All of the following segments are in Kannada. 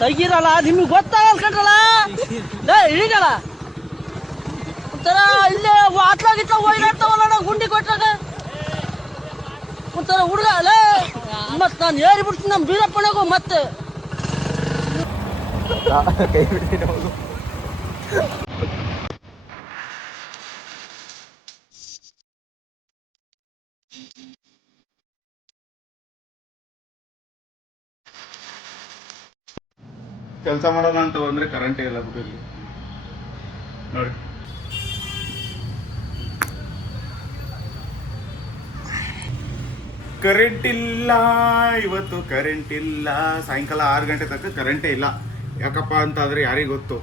ತೆಗೀರಲ್ಲ ನಿಮ್ಗೆ ಗೊತ್ತಾಗಲ್ಲ ಕಂಡ್ರಲ್ಲ ಹಿಡಿಗಲ್ಲ ಒಂಥರ ಇಲ್ಲೇ ಆತ್ಲಾಗಿತ್ತ ಓಡಾಡ್ತಾವಲ್ಲ ಗುಂಡಿ ಕೊಟ್ಟಾಗ ಒಂಥರ ಹುಡುಗ ಅಲ್ಲ ಮತ್ ನಾನು ಹೇಳಿಬಿಡ್ತೀನಿ ನಮ್ಮ ಬೀರಪ್ಪನಾಗು ಮತ್ತೆ ಕೆಲಸ ಮಾಡೋಣ ಅಂತ ಬಂದ್ರೆ ಕರೆಂಟ್ ಇಲ್ಲ ಬಿಡಿ ನೋಡಿ. ಕರೆಂಟ್ ಇಲ್ಲ ಇವತ್ತು, ಕರೆಂಟ್ ಇಲ್ಲ. ಸಾಯಂಕಾಲ 6 ಗಂಟೆ ತನಕ ಕರೆಂಟೇ ಇಲ್ಲ. ಯಾಕಪ್ಪ ಅಂತಾದರೆ ಯಾರಿಗೆ ಗೊತ್ತು.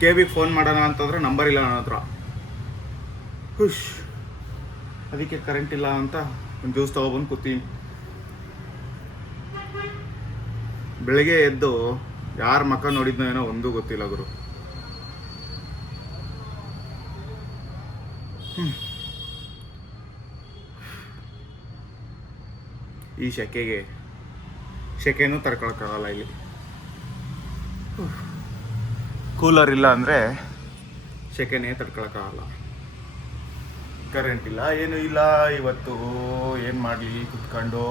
ಕೆಬಿಗೆ ಫೋನ್ ಮಾಡೋಣ ಅಂತಂದ್ರೆ ನಂಬರ್ ಇಲ್ಲ ನನ್ನ ಹತ್ರ. ಖುಷ್ ಅದಕ್ಕೆ ಕರೆಂಟ್ ಇಲ್ಲ ಅಂತ ಒಂದು ಜ್ಯೂಸ್ ತಗೊಬಂದು ಕೂತೀನಿ. ಬೆಳಗ್ಗೆ ಎದ್ದು ಯಾರ ಮಕ್ಕ ನೋಡಿದ್ನೋ ಏನೋ ಒಂದೂ ಗೊತ್ತಿಲ್ಲ ಗುರು. ಈ ಶೆಕೆನೂ ತಡ್ಕೊಳಕ್ಕಾಗಲ್ಲ ಇಲ್ಲಿ. ಕೂಲರ್ ಇಲ್ಲ ಅಂದರೆ ಶೆಕೆನೇ ತಡ್ಕೊಳಕ್ಕಾಗಲ್ಲ. ಕರೆಂಟ್ ಇಲ್ಲ, ಏನೂ ಇಲ್ಲ. ಇವತ್ತು ಏನು ಮಾಡಲಿ ಕುತ್ಕೊಂಡು.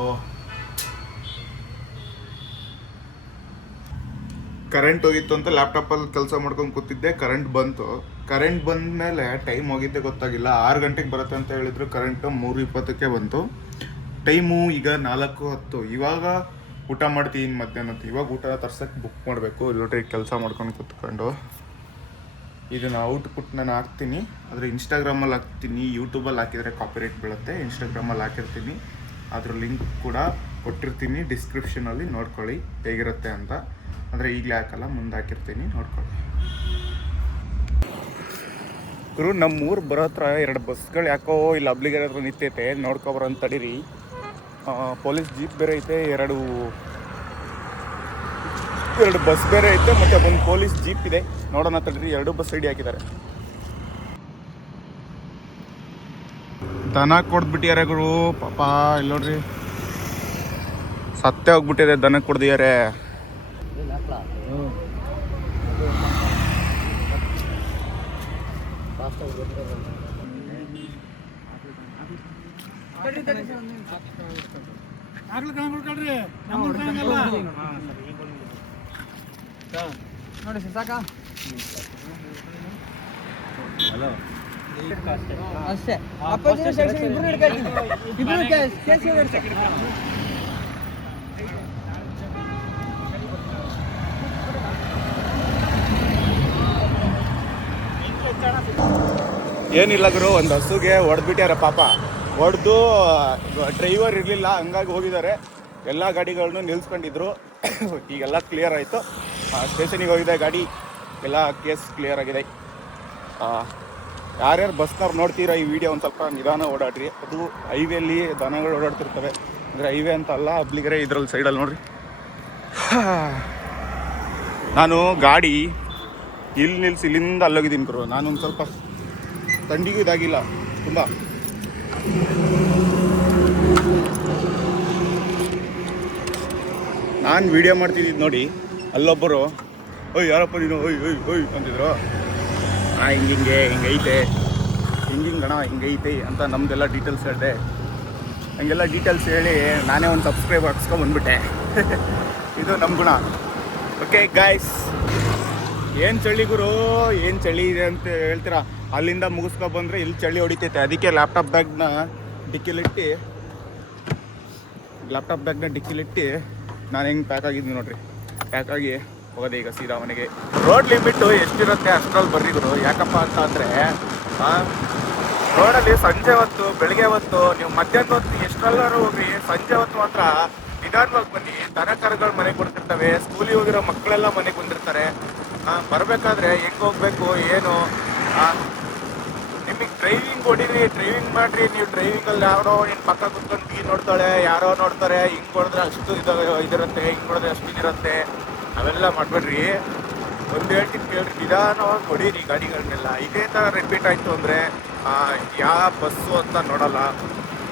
ಕರೆಂಟ್ ಹೋಗಿತ್ತು ಅಂತ ಲ್ಯಾಪ್ಟಾಪಲ್ಲಿ ಕೆಲಸ ಮಾಡ್ಕೊಂಡು ಕೂತಿದ್ದೆ. ಕರೆಂಟ್ ಬಂತು. ಕರೆಂಟ್ ಬಂದ ಮೇಲೆ ಟೈಮ್ ಹೋಗಿದ್ದೆ ಗೊತ್ತಾಗಿಲ್ಲ. 6 ಗಂಟೆಗೆ ಬರುತ್ತೆ ಅಂತ ಹೇಳಿದ್ರು. ಕರೆಂಟು 3:20ಕ್ಕೆ ಬಂತು. ಟೈಮು ಈಗ 4:10. ಇವಾಗ ಊಟ ಮಾಡ್ತೀನಿ ಮಧ್ಯಾಹ್ನ. ಇವಾಗ ಊಟ ತರ್ಸಕ್ಕೆ ಬುಕ್ ಮಾಡಬೇಕು. ಇಲ್ಲೋಟ್ರಿ ಕೆಲಸ ಮಾಡ್ಕೊಂಡು ಕೂತ್ಕೊಂಡು ಇದನ್ನು ಔಟ್ಪುಟ್ ನಾನು ಹಾಕ್ತೀನಿ. ಆದರೆ ಇನ್ಸ್ಟಾಗ್ರಾಮಲ್ಲಿ ಹಾಕ್ತೀನಿ. ಯೂಟ್ಯೂಬಲ್ಲಿ ಹಾಕಿದರೆ ಕಾಪಿರೈಟ್ ಬೀಳುತ್ತೆ. ಇನ್ಸ್ಟಾಗ್ರಾಮಲ್ಲಿ ಹಾಕಿರ್ತೀನಿ. ಅದ್ರ ಲಿಂಕ್ ಕೂಡ ಕೊಟ್ಟಿರ್ತೀನಿ ಡಿಸ್ಕ್ರಿಪ್ಷನಲ್ಲಿ. ನೋಡ್ಕೊಳ್ಳಿ ಹೇಗಿರುತ್ತೆ ಅಂತ. ಅಂದರೆ ಈಗಲೇ ಹಾಕಲ್ಲ, ಮುಂದೆ ಹಾಕಿರ್ತೀನಿ, ನೋಡ್ಕೊಳ್ಳಿ. ಗುರು ನಮ್ಮೂರು ಬರೋ ಹತ್ರ 2 ಬಸ್ಗಳು ಯಾಕೋ ಇಲ್ಲಿ ಅಬ್ಲಿಗೇರ್ ಹತ್ರ ನಿಂತೈತೆ. ನೋಡ್ಕೊಬರಂತ ತಡೀರಿ. ಪೊಲೀಸ್ ಜೀಪ್ ಬೇರೆ ಐತೆ, 2 ಬಸ್ ಬೇರೆ ಐತೆ, ಮತ್ತು ಒಂದು ಪೊಲೀಸ್ ಜೀಪ್ ಇದೆ. ನೋಡೋಣ ತಡೀರಿ. 2 ಬಸ್ ರೆಡಿ ಹಾಕಿದ್ದಾರೆ. ದನ ಕೊಡ್ಬಿಟ್ಟಿದ್ದಾರೆ ಗುರು ಪಾಪ. ಇಲ್ಲಿ ನೋಡ್ರಿ, ಸತ್ತೇ ಹೋಗ್ಬಿಟ್ಟಿದೆ. ದನ ಕೊಡ್ದಿದ್ದಾರೆ. ನೋಡಿ ಸಾಕ ಅಷ್ಟೇ. ಏನಿಲ್ಲ ಗುರು, ಒಂದು ಹಸುಗೆ ಹೊಡೆದ್ಬಿಟ್ಟಾರೆ ಪಾಪ. ಹೊಡೆದು ಡ್ರೈವರ್ ಇರಲಿಲ್ಲ, ಹಂಗಾಗಿ ಹೋಗಿದ್ದಾರೆ. ಎಲ್ಲ ಗಾಡಿಗಳನ್ನೂ ನಿಲ್ಲಿಸ್ಕೊಂಡಿದ್ರು. ಈಗೆಲ್ಲ ಕ್ಲಿಯರ್ ಆಯಿತು. ಸ್ಟೇಷನಿಗೆ ಹೋಗಿದೆ ಗಾಡಿ. ಎಲ್ಲ ಕೇಸ್ ಕ್ಲಿಯರ್ ಆಗಿದೆ. ಯಾರ್ಯಾರು ಬಸ್ನವ್ರು ನೋಡ್ತೀರಾ ಈ ವಿಡಿಯೋ ಒಂದು ಸ್ವಲ್ಪ ನಿಧಾನ ಓಡಾಡ್ರಿ. ಅದು ಹೈವೇಲಿ ದನಗಳು ಓಡಾಡ್ತಿರ್ತವೆ. ಅಂದರೆ ಹೈವೇ ಅಂತ ಅಲ್ಲ, ಅಬ್ಲಿಗೆರೆ ಇದ್ರಲ್ಲಿ ಸೈಡಲ್ಲಿ ನೋಡ್ರಿ. ನಾನು ಗಾಡಿ ಇಲ್ಲಿ ನಿಲ್ಲಿಸಿ ಇಲ್ಲಿಂದ ಅಲ್ಲೋಗಿದ್ದೀನಿ ಗುರು. ನಾನೊಂದು ಸ್ವಲ್ಪ ಥಂಡಿಗೂ ಇದಾಗಿಲ್ಲ ತುಂಬ. ನಾನು ವಿಡಿಯೋ ಮಾಡ್ತಿದ್ದಿದ್ದು ನೋಡಿ, ಅಲ್ಲೊಬ್ಬರು ಓಯ್ ಯಾರಪ್ಪ ನೀನು ಓಯ್ ಓಯ್ ಓಯ್ ಅಂತಿದ್ರು. ಹಿಂಗೈತೆ ಹಿಂಗಣ ಹಿಂಗೈತೆ ಅಂತ ನಮ್ಮದೆಲ್ಲ ಡೀಟೇಲ್ಸ್ ಹೇಳಿದೆ. ಹಂಗೆಲ್ಲ ಡೀಟೇಲ್ಸ್ ಹೇಳಿ ನಾನೇ ಒಂದು ಸಬ್ಸ್ಕ್ರೈಬ್ ಹಾಕ್ಸ್ಕೊಂಡ್ಬಂದ್ಬಿಟ್ಟೆ. ಇದು ನಮ್ಮ ಗುಣ. ಓಕೆ ಗಾಯ್ಸ್, ಏನು ಚಳಿ ಗುರು, ಏನು ಚಳಿ ಇದೆ ಅಂತ ಹೇಳ್ತೀರಾ. ಅಲ್ಲಿಂದ ಮುಗಿಸ್ಕೊಬಂದರೆ ಇಲ್ಲಿ ಚಳಿ ಹೊಡಿತೈತೆ. ಅದಕ್ಕೆ ಲ್ಯಾಪ್ಟಾಪ್ ಬ್ಯಾಗ್ನ ಡಿಕ್ಕಿಲಿಟ್ಟು ನಾನು ಹೆಂಗೆ ಪ್ಯಾಕ್ ಆಗಿದ್ದೀನಿ ನೋಡ್ರಿ. ಪ್ಯಾಕಾಗಿ ಹೋಗೋದೆ ಈಗ ಸೀದಾ ಮನೆಗೆ. ರೋಡ್ ಲಿಮಿಟ್ಟು ಎಷ್ಟಿರುತ್ತೆ ಅಷ್ಟರಲ್ಲಿ ಬರ್ರಿ ಗುರು. ಯಾಕಪ್ಪ ಅಂತ ಅಂದರೆ ರೋಡಲ್ಲಿ ಸಂಜೆ ಹೊತ್ತು, ಬೆಳಗ್ಗೆ ಹೊತ್ತು, ನೀವು ಮಧ್ಯಾಹ್ನ ಹೊತ್ತು ಎಷ್ಟರಲ್ಲಾರು ಹೋಗ್ರಿ, ಸಂಜೆ ಹೊತ್ತು ಮಾತ್ರ ನಿಧಾನವಾಗಿ ಬನ್ನಿ. ದನ ಕರುಗಳು ಮನೆಗೆ ಬರ್ತಿರ್ತವೆ. ಸ್ಕೂಲಿಗೆ ಹೋಗಿರೋ ಮಕ್ಕಳೆಲ್ಲ ಮನೆಗೆ ಬಂದಿರ್ತಾರೆ. ಬರಬೇಕಾದ್ರೆ ಹೆಂಗೆ ಹೋಗ್ಬೇಕು ಏನು, ನಿಮಗೆ ಡ್ರೈವಿಂಗ್ ಹೊಡೀರಿ, ಡ್ರೈವಿಂಗ್ ಮಾಡಿರಿ. ನೀವು ಡ್ರೈವಿಂಗಲ್ಲಿ ಯಾರೋ ನಿನ್ನ ಪಕ್ಕ ಕುತ್ಕೊಂಡು ಟೀ ನೋಡ್ತಾಳೆ, ಯಾರೋ ನೋಡ್ತಾರೆ. ಹಿಂಗೆ ಹೊಡೆದ್ರೆ ಅಷ್ಟು ಇದಿರುತ್ತೆ, ಹಿಂಗೆ ಹೊಡೆದ್ರೆ ಅಷ್ಟು ಇದಿರುತ್ತೆ. ಅವೆಲ್ಲ ಮಾಡಬೇಡ್ರಿ. ಒಂದು ಹೇಳ್ತೀನಿ ಕೇಳ್ರಿ, ನಿಧಾನವಾಗಿ ಹೊಡೀರಿ ಗಾಡಿಗಳನ್ನೆಲ್ಲ. ಇದೇ ಥರ ರಿಪೀಟ್ ಆಯಿತು ಅಂದರೆ ಯಾವ ಬಸ್ಸು ಅಂತ ನೋಡಲ್ಲ.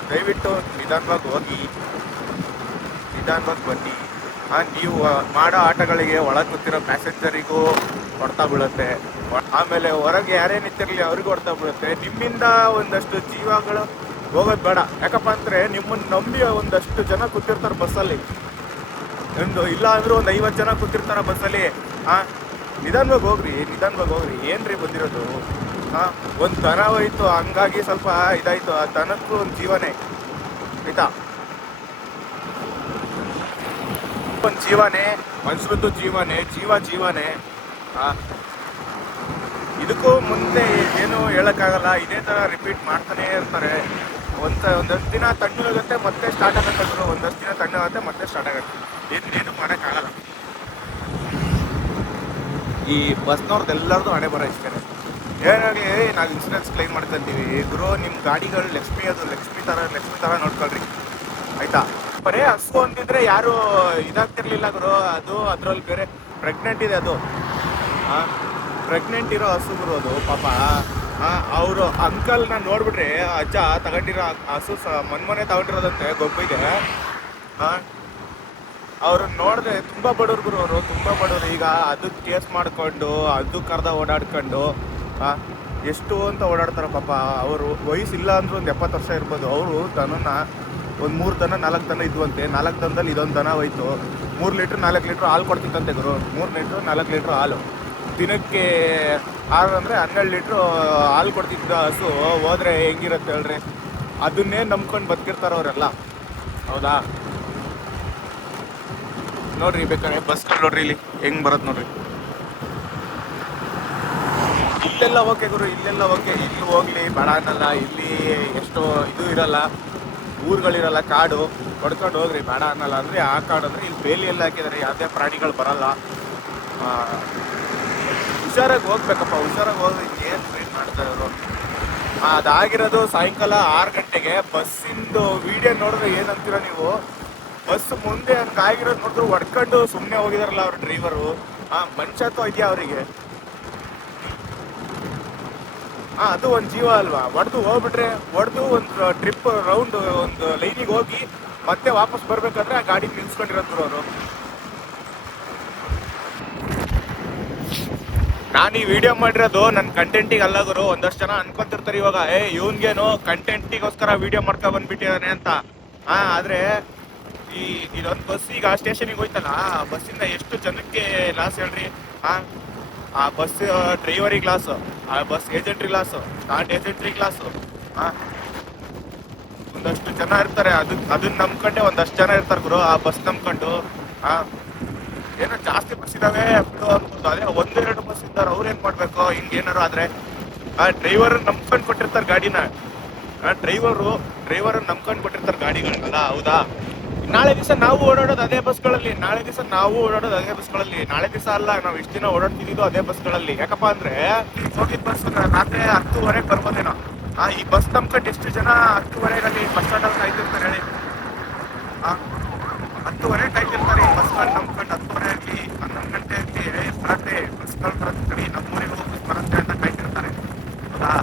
ದಯವಿಟ್ಟು ನಿಧಾನವಾಗಿ ಹೋಗಿ, ನಿಧಾನವಾಗಿ ಬನ್ನಿ. ನೀವು ಮಾಡೋ ಆಟಗಳಿಗೆ ಒಳಗೆ ಕೂತಿರೋ ಪ್ಯಾಸೆಂಜರಿಗೂ ಹೊಡ್ತಾ ಬೀಳುತ್ತೆ. ಆಮೇಲೆ ಹೊರಗೆ ಯಾರೇ ನಿಂತಿರಲಿ ಅವ್ರಿಗೂ ಹೊಡ್ತಾ ಬೀಳುತ್ತೆ. ನಿಮ್ಮಿಂದ ಒಂದಷ್ಟು ಜೀವಗಳು ಹೋಗೋದು ಬೇಡ. ಯಾಕಪ್ಪ ಅಂದರೆ ನಿಮ್ಮನ್ನು ನಂಬಿ ಒಂದಷ್ಟು ಜನ ಕೂತಿರ್ತಾರೆ ಬಸ್ಸಲ್ಲಿ. ಇಲ್ಲ ಅಂದರೂ ಒಂದು 50 ಜನ ಕೂತಿರ್ತಾರೆ ಬಸ್ಸಲ್ಲಿ. ನಿಧಾನವಾಗಿ ಹೋಗ್ರಿ, ನಿಧಾನವಾಗಿ ಹೋಗ್ರಿ. ಏನ್ರಿ ಬಂದಿರೋದು? ಒಂದು ದನ ಹೋಯ್ತು, ಹಂಗಾಗಿ ಸ್ವಲ್ಪ ಇದಾಯ್ತು. ಆ ದನಕ್ಕೂ ಒಂದು ಜೀವನೇ ಆಯ್ತಾ, ಒಂದು ಜೀವನೇ, ಮನುಷ್ಯರದ್ದು ಜೀವನೇ, ಜೀವನೇ. ಇದಕ್ಕೂ ಮುಂದೆ ಏನು ಹೇಳೋಕ್ಕಾಗಲ್ಲ. ಇದೇ ಥರ ರಿಪೀಟ್ ಮಾಡ್ತಾನೇ ಇರ್ತಾರೆ. ಒಂದಷ್ಟು ದಿನ ತಣ್ಣಗಾಗುತ್ತೆ, ಮತ್ತೆ ಸ್ಟಾರ್ಟ್ ಆಗುತ್ತೆ. ಒಂದಷ್ಟು ದಿನ ತಣ್ಣಗಾಗುತ್ತೆ, ಮತ್ತೆ ಸ್ಟಾರ್ಟ್ ಆಗುತ್ತೆ. ಏನು ಮಾಡೋಕ್ಕಾಗಲ್ಲ. ಈ ಬಸ್ನವ್ರದ್ದೆಲ್ಲರದು ಹಣೆ ಬರೋ ಇಷ್ಟೇ. ಏನಾಗಲಿ, ನಾವು ಇನ್ಸೂರೆನ್ಸ್ ಕ್ಲೈಮ್ ಮಾಡ್ಕೊಂತೀವಿ ಗುರು. ನಿಮ್ಮ ಗಾಡಿಗಳು ಲಕ್ಷ್ಮಿ ಲಕ್ಷ್ಮಿ ಥರ ನೋಡ್ಕೊಳ್ರಿ ಆಯ್ತಾ. ಬರೇ ಹಸು ಅಂತಿದ್ರೆ ಯಾರು ಇದಾಗ್ತಿರ್ಲಿಲ್ಲ ಗುರು. ಅದು ಅದರಲ್ಲಿ ಬೇರೆ ಪ್ರೆಗ್ನೆಂಟ್ ಇದೆ. ಅದು ಪ್ರೆಗ್ನೆಂಟ್ ಇರೋ ಹಸು ಗುರು. ಅದು ಪಾಪ ಅವರು ಅಂಕಲ್ನ ನೋಡ್ಬಿಟ್ರೆ, ಅಜ್ಜ ತಗೊಂಡಿರೋ ಹಸು ಮೊನ್ನೆ ತಗೊಂಡಿರೋದಂತೆ ಗೊಬ್ಬಿಗೆ. ಅವರು ನೋಡಿದ್ರೆ ತುಂಬ ಬಡವ್ರು ಗುರು. ಅವರು ತುಂಬ ಬಡವರು. ಈಗ ಅದಕ್ಕೆ ಕೇಸ್ ಮಾಡಿಕೊಂಡು ಅದಕ್ಕೆ ಓಡಾಡ್ಕೊಂಡು ಎಷ್ಟು ಅಂತ ಓಡಾಡ್ತಾರೆ ಪಾಪ. ಅವರು ವಯಸ್ಸಿಲ್ಲ ಅಂದರೂ ಒಂದು 70 ವರ್ಷ ಇರ್ಬೋದು. ಅವರು ದನನ ಒಂದು 3 ದನ 4 ದನ ಇದ್ವಂತೆ. 4 ದನದಲ್ಲಿ ಇದೊಂದು ದನ ಹೋಯ್ತು. 3 ಲೀಟ್ರ್ 4 ಲೀಟ್ರ್ ಹಾಲು ಕೊಡ್ತಿತ್ತಂತೆ ಗುರು. 3 ಲೀಟ್ರ್ 4 ಲೀಟ್ರ್ ಹಾಲು ದಿನಕ್ಕೆ. 6 ಅಂದರೆ 12 ಲೀಟ್ರು ಹಾಲು ಕೊಡ್ತಿದ್ದ ಹಸು ಹೋದ್ರೆ ಹೆಂಗಿರುತ್ತೆ ಹೇಳ್ರಿ. ಅದನ್ನೇ ನಂಬ್ಕೊಂಡು ಬದುಕಿರ್ತಾರೆ ಅವರೆಲ್ಲ. ಹೌದಾ? ನೋಡ್ರಿ, ಬೇಕಾದ್ರೆ ಬಸ್ಗಳು ನೋಡ್ರಿ ಇಲ್ಲಿ ಹೆಂಗ್ ಬರತ್ ನೋಡ್ರಿ. ಇಲ್ಲೆಲ್ಲ ಓಕೆ ಗುರು, ಇಲ್ಲೆಲ್ಲ ಓಕೆ. ಇಲ್ಲಿ ಹೋಗ್ಲಿ ಬೇಡ ಅನ್ನಲ್ಲ. ಇಲ್ಲಿ ಎಷ್ಟು ಇದು ಇರಲ್ಲ, ಊರುಗಳಿರಲ್ಲ, ಕಾಡು ಹೊಡ್ಕೊಂಡು ಹೋಗ್ರಿ ಬೇಡ ಅನ್ನಲ್ಲ. ಅಂದರೆ ಆ ಕಾಡು ಅಂದರೆ ಇಲ್ಲಿ ಬೇಲಿಯೆಲ್ಲ ಹಾಕಿದರೆ ಯಾವುದೇ ಪ್ರಾಣಿಗಳು ಬರಲ್ಲ. ಹುಷಾರಾಗಿ ಹೋಗ್ಬೇಕಪ್ಪ, ಹುಷಾರಾಗಿ ಹೋಗಿ. ಏನು ಟ್ರೈನ್ ಮಾಡ್ತಾ ಇವರು. ಅದಾಗಿರೋದು ಸಾಯಂಕಾಲ 6 ಗಂಟೆಗೆ. ಬಸ್ಸಿಂದು ವಿಡಿಯೋ ನೋಡಿದ್ರೆ ಏನಂತೀರ ನೀವು? ಬಸ್ ಮುಂದೆ ಹಂಗಾಗಿರೋದು ನೋಡಿದ್ರು ಹೊಡ್ಕೊಂಡು ಸುಮ್ಮನೆ ಹೋಗಿದಾರಲ್ಲ ಅವ್ರ ಡ್ರೈವರು. ಮನುಷ್ಯತ್ವ ಇದೆಯಾ ಅವರಿಗೆ? ಅದು ಒಂದು ಜೀವ ಅಲ್ವಾ? ಹೊಡೆದು ಒಂದು ಟ್ರಿಪ್ ರೌಂಡ್ ಒಂದು ಲೈನಿಗೆ ಹೋಗಿ ಮತ್ತೆ ವಾಪಸ್ ಬರ್ಬೇಕಾದ್ರೆ ಆ ಗಾಡಿ ನಿಲ್ಸ್ಕೊಂಡಿರೋದು ಅವರು. ನಾನು ಈ ವಿಡಿಯೋ ಮಾಡಿರೋದು ನನ್ನ ಕಂಟೆಂಟಿಗೆ ಅಲ್ಲ ಗುರು. ಒಂದಷ್ಟು ಜನ ಅನ್ಕೊಂತಿರ್ತಾರೆ ಇವಾಗ, ಇವನ್ಗೇನು ಕಂಟೆಂಟಿಗೋಸ್ಕರ ವಿಡಿಯೋ ಮಾಡ್ಕೊ ಬಂದ್ಬಿಟ್ಟಿದ್ದಾನೆ ಅಂತ. ಆದ್ರೆ ಇದೊಂದು ಬಸ್ ಈಗ ಸ್ಟೇಷನಿಗೆ ಹೋಯ್ತಲ್ಲ, ಬಸ್ಸಿಂದ ಎಷ್ಟು ಜನಕ್ಕೆ ಲಾಸ್ ಹೇಳ್ರಿ. ಆ ಬಸ್ ಡ್ರೈವರಿಗೆ ಲಾಸು, ಆ ಬಸ್ ಏಜೆಂಟ್ರಿಗೆ ಲಾಸು, ನಾನ್ ಏಜೆಂಟ್ರಿಗೆ ಲಾಸು. ಒಂದಷ್ಟು ಜನ ಇರ್ತಾರೆ, ಅದನ್ನ ನಂಬ್ಕೊಂಡೆ ಒಂದಷ್ಟು ಜನ ಇರ್ತಾರೆ ಗುರು. ಆ ಬಸ್ ನಂಬ್ಕೊಂಡು ಏನೋ ಜಾಸ್ತಿ ಬಸ್ ಇದಾವೆ ಅನ್ಬೋದು. ಅದೇ 1-2 ಬಸ್ ಇದ್ದಾರೆ, ಅವ್ರು ಏನ್ ಮಾಡ್ಬೇಕು? ಹಿಂಗೇನಾರು ಆದ್ರೆ ಡ್ರೈವರ್ ನಂಬ್ಕೊಂಡು ಕೊಟ್ಟಿರ್ತಾರೆ ಗಾಡಿನ. ಡ್ರೈವರ್ ನಂಬ್ಕೊಂಡು ಕೊಟ್ಟಿರ್ತಾರೆ ಗಾಡಿಗಳನ್ನೆಲ್ಲ. ಹೌದಾ? ನಾಳೆ ದಿವಸ ನಾವು ಓಡಾಡೋದು ಅದೇ ಬಸ್ಗಳಲ್ಲಿ. ನಾಳೆ ದಿವಸ ನಾಳೆ ದಿವಸ ಅಲ್ಲ, ನಾವು ಇಷ್ಟು ದಿನ ಓಡಾಡ್ತಿದ್ದು ಅದೇ ಬಸ್ಗಳಲ್ಲಿ. ಯಾಕಪ್ಪ ಅಂದ್ರೆ ಹೋಗಿದ್ ಬಸ್ ರಾತ್ರಿ 10:30 ಬರ್ಬೋದೇನೋ. ಈ ಬಸ್ ನಂಬ್ಕೊಂಡು ಎಷ್ಟು ಜನ 10:30 ಬಸ್ ಸ್ಟ್ಯಾಂಡಲ್ಲಿ ಕಾಯ್ತಿರ್ತಾರೆ ಹೇಳಿ. 10:30 ಕಾಯ್ತಿರ್ತಾರೆ ಈ ಬಸ್ಗಳು ನಂಬ್ಕೊಂಡು. 10:30 11 ಗಂಟೆ ಬರುತ್ತೆ ಬಸ್ಗಳು ಬರುತ್ತೆ, ನಮ್ಮೂರಿಗೆ ಹೋಗಿ ಬರುತ್ತೆ ಅಂತ ಕಾಯ್ತಿರ್ತಾರೆ. ಹೌದಾ?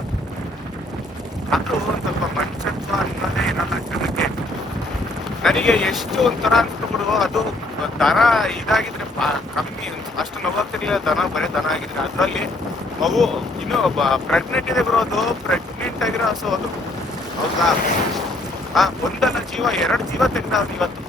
ಅದು ಒಂದು ಸ್ವಲ್ಪ ಮನುಷ್ಯತ್ವ ಅನ್ನೋದೇ ಇರಲ್ಲ ಜನಕ್ಕೆ. ನನಗೆ ಎಷ್ಟು ಒಂಥರ ಅನ್ಸ್ಬಿಡು. ಅದು ದನ ಇದಾಗಿದ್ರೆ ಕಮ್ಮಿ, ಅಷ್ಟು ನೋವಾಗ್ತಿರ್ಲಿಲ್ಲ. ದನ ಬರೀ ದನ ಆಗಿದ್ರೆ. ಅದರಲ್ಲಿ ಮಗು ಇನ್ನು ಪ್ರೆಗ್ನೆಂಟ್ ಇದೆ ಬರೋದು. ಪ್ರೆಗ್ನೆಂಟ್ ಆಗಿರೋ ಹಸು ಅದು. ಹೌದಾ? ಒಂದಲ್ಲ ಜೀವ, 2 ಜೀವ ತೆಗ್ದಾವ್ ಇವತ್ತು.